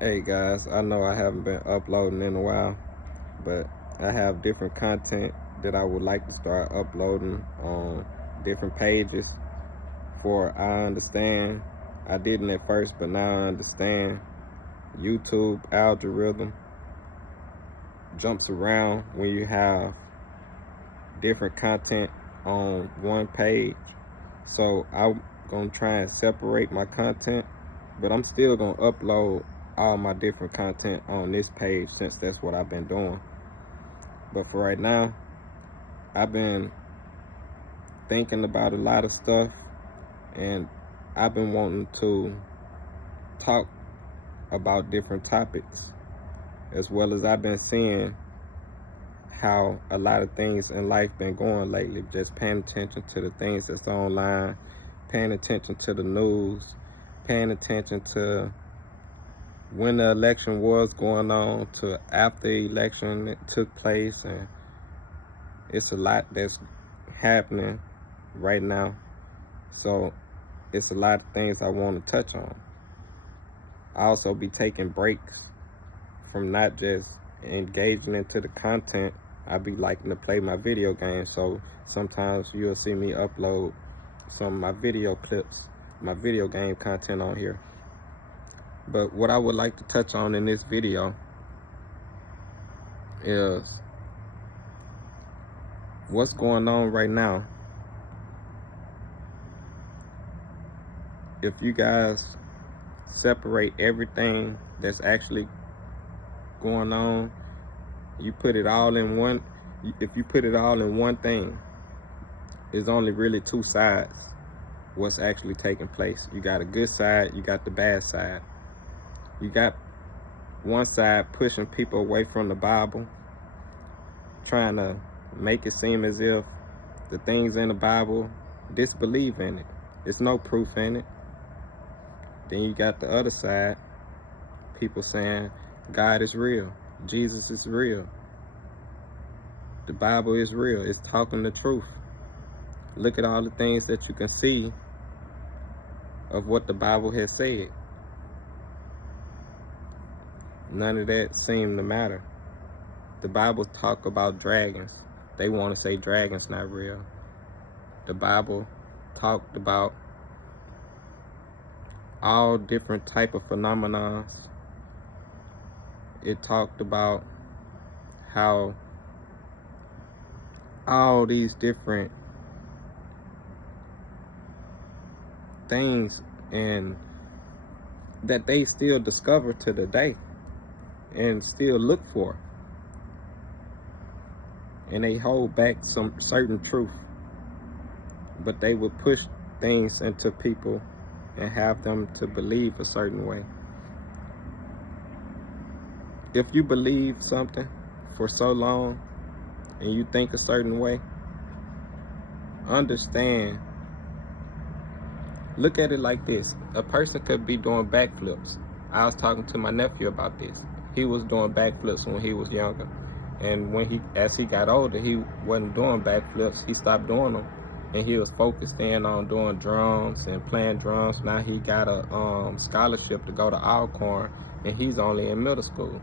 Hey guys, I know I haven't been uploading in a while, but I have different content that I would like to start uploading on different pages for I understand. I didn't at first, but now I understand. YouTube algorithm jumps around when you have different content on one page. So I'm gonna try and separate my content, but I'm still gonna upload all my different content on this page since that's what I've been doing. But for right now, I've been thinking about a lot of stuff, and I've been wanting to talk about different topics, as well as I've been seeing how a lot of things in life been going lately. Just paying attention to the things that's online, paying attention to the news, paying attention to when the election was going on to after the election it took place, and it's a lot that's happening right now. So it's a lot of things I want to touch on. I also be taking breaks from not just engaging into the content. I be liking to play my video games, so sometimes you'll see me upload some of my video clips, my video game content on here. But what I would like to touch on in this video is what's going on right now. If you guys separate everything that's actually going on, you put it all in one, if you put it all in one thing, there's only really two sides what's actually taking place. You got a good side, you got the bad side. You got one side pushing people away from the Bible, trying to make it seem as if the things in the Bible, disbelieve in it. There's no proof in it. Then you got the other side, people saying God is real, Jesus is real, the Bible is real, it's talking the truth. Look at all the things that you can see of what the Bible has said. None of that seemed to matter. The Bible talk about dragons. They want to say dragons not real. The Bible talked about all different type of phenomena. It talked about how all these different things and that they still discover to the day and still look for, and they hold back some certain truth, but they would push things into people and have them to believe a certain way. If you believe something for so long and you think a certain way, understand, look at it like this. A person could be doing backflips. I was talking to my nephew about this. He was doing backflips when he was younger, and as he got older, he wasn't doing backflips. He stopped doing them, and he was focused in on doing drums and playing drums. Now he got a scholarship to go to Alcorn, and he's only in middle school.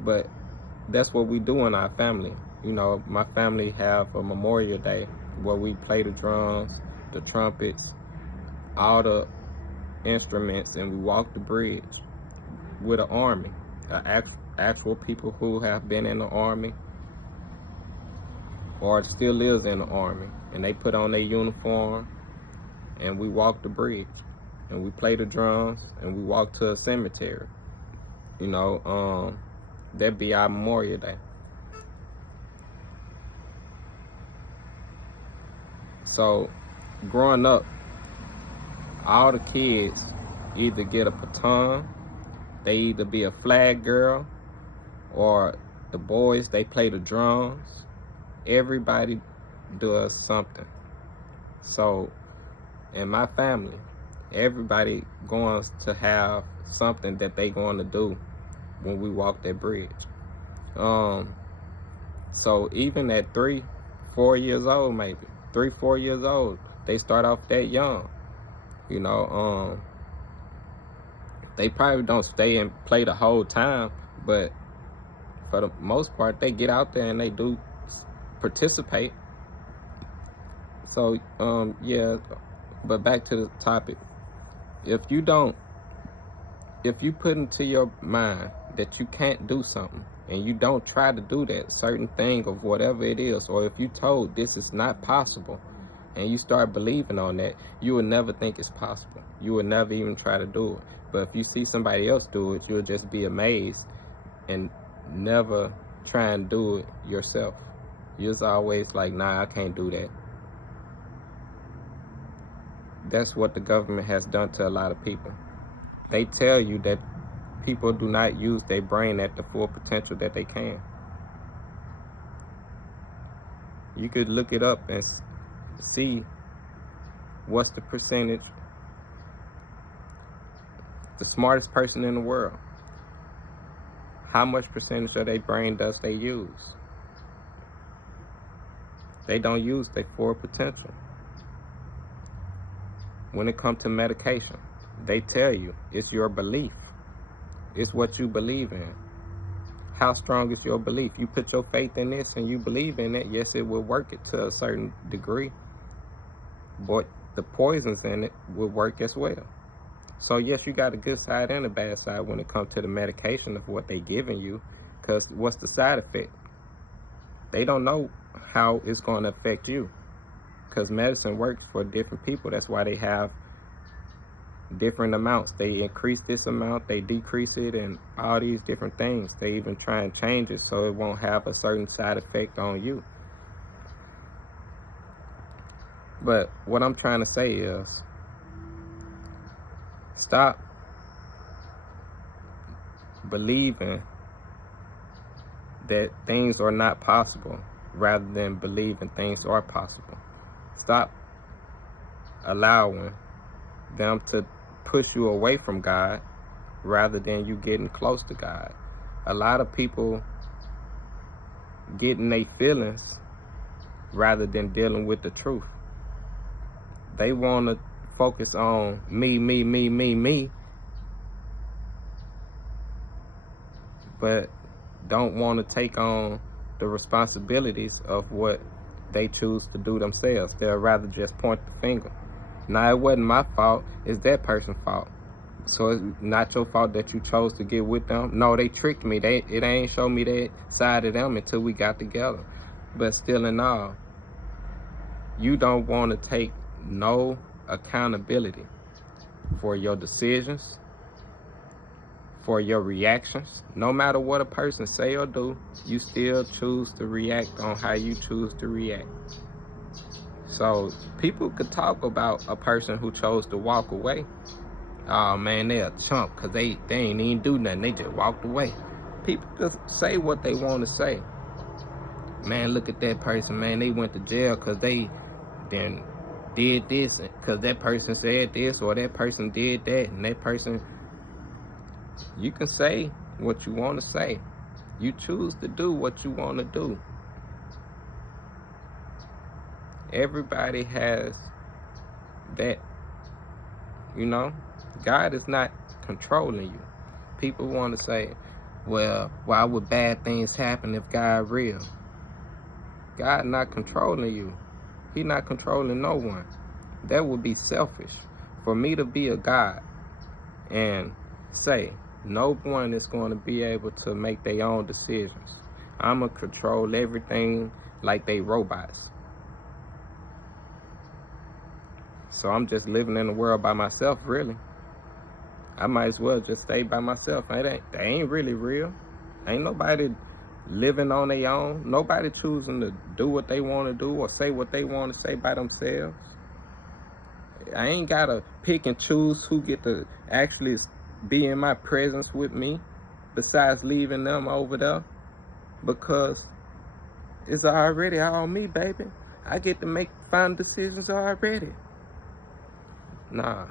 But that's what we do in our family. You know, my family have a Memorial Day where we play the drums, the trumpets, all the instruments, and we walk the bridge with an army, actual people who have been in the army or still lives in the army, and they put on their uniform, and we walk the bridge, and we play the drums, and we walk to a cemetery. You know, that'd be our Memorial Day. So growing up, all the kids either get a baton, they either be a flag girl, or the boys, they play the drums. Everybody does something. So in my family, everybody going to have something that they going to do when we walk that bridge. So even at 3-4 years old, maybe 3-4 years old, they start off that young. You know, They probably don't stay and play the whole time, but for the most part, they get out there and they do participate. So, yeah, but back to the topic. If you put into your mind that you can't do something, and you don't try to do that certain thing of whatever it is, or if you told this is not possible, and you start believing on that, you will never think it's possible. You will never even try to do it. But if you see somebody else do it, you'll just be amazed and never try and do it yourself. You're always like, nah, I can't do that. That's what the government has done to a lot of people. They tell you that people do not use their brain at the full potential that they can. You could look it up and see what's the percentage. The smartest person in the world, how much percentage of their brain does they use? They don't use their full potential. When it comes to medication, they tell you it's your belief. It's what you believe in. How strong is your belief? You put your faith in this and you believe in it, yes, it will work it to a certain degree, but the poisons in it will work as well. So yes, you got a good side and a bad side when it comes to the medication of what they giving you, because what's the side effect? They don't know how it's going to affect you, because medicine works for different people. That's why they have different amounts. They increase this amount, they decrease it, and all these different things. They even try and change it so it won't have a certain side effect on you. But what I'm trying to say is, stop believing that things are not possible rather than believing things are possible. Stop allowing them to push you away from God rather than you getting close to God. A lot of people getting their feelings rather than dealing with the truth. They want to focus on me, but don't want to take on the responsibilities of what they choose to do themselves. They'll rather just point the finger. Now, it wasn't my fault, it's that person's fault. So it's not your fault that you chose to get with them. No, they tricked me. It ain't show me that side of them until we got together. But still in all, you don't want to take no accountability for your decisions, for your reactions. No matter what a person say or do, you still choose to react on how you choose to react. So people could talk about a person who chose to walk away. Oh man, they a chump because they ain't even do nothing. They just walked away. People just say what they want to say. Man, look at that person, man. They went to jail because they then did this, because that person said this, or that person did that, and that person. You can say what you want to say. You choose to do what you want to do. Everybody has that, God is not controlling you. People want to say, well, why would bad things happen if God real? God not controlling you. He not controlling no one. That would be selfish for me to be a God and say no one is going to be able to make their own decisions. I'm going to control everything like they robots. So I'm just living in the world by myself, really. I might as well just stay by myself. They ain't really real. Ain't nobody living on their own. Nobody choosing to do what they want to do or say what they want to say by themselves. I ain't got to pick and choose who get to actually be in my presence with me besides leaving them over there, because it's already all me, baby. I get to make final decisions already. Nah,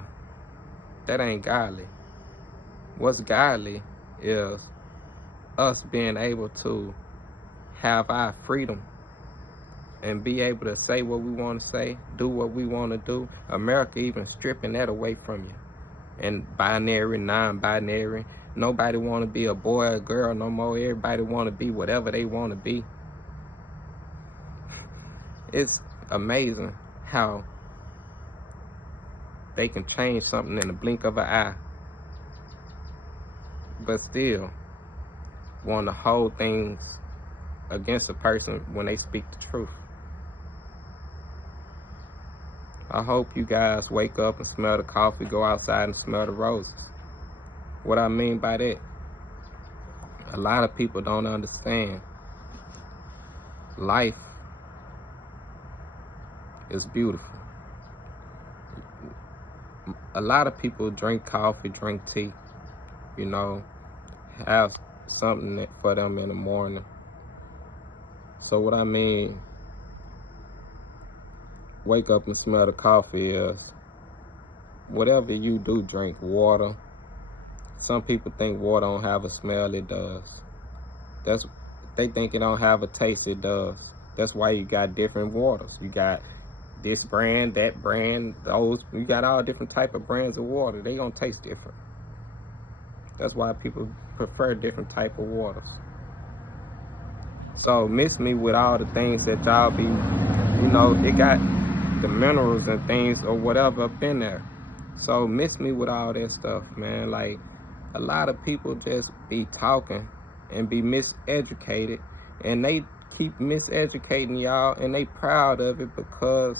that ain't godly. What's godly is us being able to have our freedom and be able to say what we want to say, do what we want to do. America even stripping that away from you. and binary, non-binary. Nobody want to be a boy or girl no more. Everybody want to be whatever they want to be. It's amazing how they can change something in the blink of an eye, but still want to hold things against a person when they speak the truth. I hope you guys wake up and smell the coffee, go outside and smell the roses. What I mean by that, a lot of people don't understand. Life is beautiful. A lot of people drink coffee, drink tea, you know, have something for them in the morning. So what I mean, wake up and smell the coffee is, whatever you do, drink water. Some people think water don't have a smell. It does. They think it don't have a taste. It does. That's why you got different waters. You got this brand, that brand, those. You got all different type of brands of water. They gonna taste different. That's why people prefer different type of waters. So miss me with all the things that y'all be, you know, it got the minerals and things or whatever up in there. So miss me with all that stuff, man. Like, a lot of people just be talking and be miseducated, and they keep miseducating y'all, and they proud of it because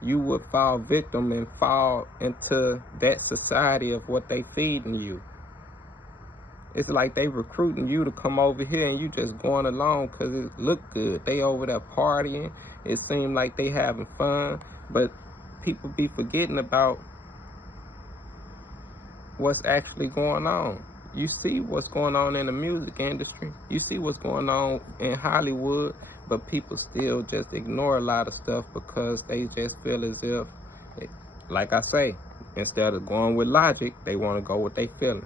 you would fall victim and fall into that society of what they feeding you. It's like they recruiting you to come over here and you just going along because it look good. They over there partying. It seems like they having fun, but people be forgetting about what's actually going on. You see what's going on in the music industry. You see what's going on in Hollywood, but people still just ignore a lot of stuff because they just feel as if, like I say, instead of going with logic, they want to go with their feelings.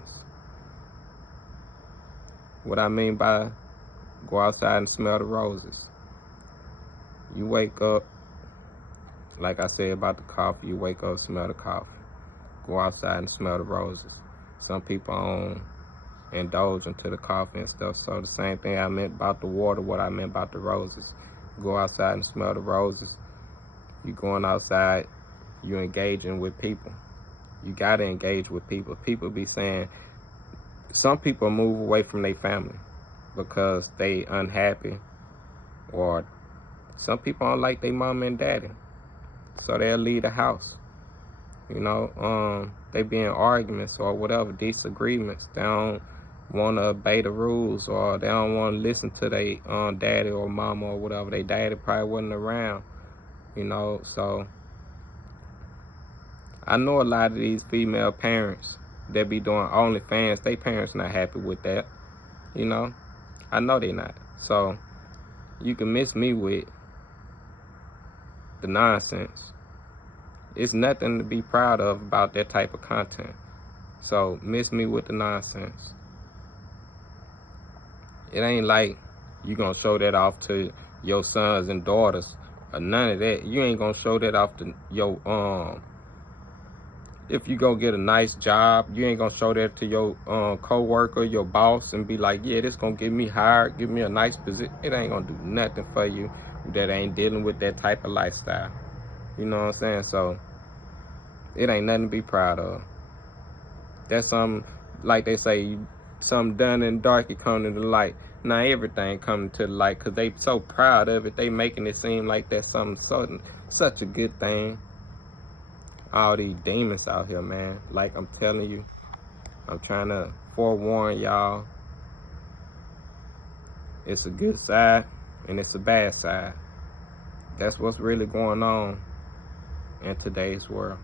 What I mean by go outside and smell the roses. You wake up, like I said about the coffee, you wake up, smell the coffee. Go outside and smell the roses. Some people indulge into the coffee and stuff. So the same thing I meant about the water, what I meant about the roses. Go outside and smell the roses. You going outside, you engaging with people. You gotta engage with people. People be saying, some people move away from their family because they unhappy, or some people don't like their mom and daddy, so they'll leave the house. You know, they be in arguments or whatever, disagreements. They don't want to obey the rules, or they don't want to listen to their daddy or mama or whatever. Their daddy probably wasn't around, you know. So I know a lot of these female parents that be doing OnlyFans, they parents not happy with that, you know. I know they not. So you can miss me with the nonsense. It's nothing to be proud of about that type of content. So miss me with the nonsense. It ain't like you gonna show that off to your sons and daughters or none of that. You ain't gonna show that off to your if you go get a nice job, you ain't gonna show that to your co-worker, your boss, and be like, yeah, this gonna get me hired, give me a nice position. It ain't gonna do nothing for you that ain't dealing with that type of lifestyle. You know what I'm saying? So it ain't nothing to be proud of. That's something, like they say, something done in the dark, it come to the light. Now everything coming to the light because they so proud of it. They making it seem like that's something such a good thing. All these demons out here, man. Like I'm telling you, I'm trying to forewarn y'all. It's a good side and it's a bad side. That's what's really going on in today's world.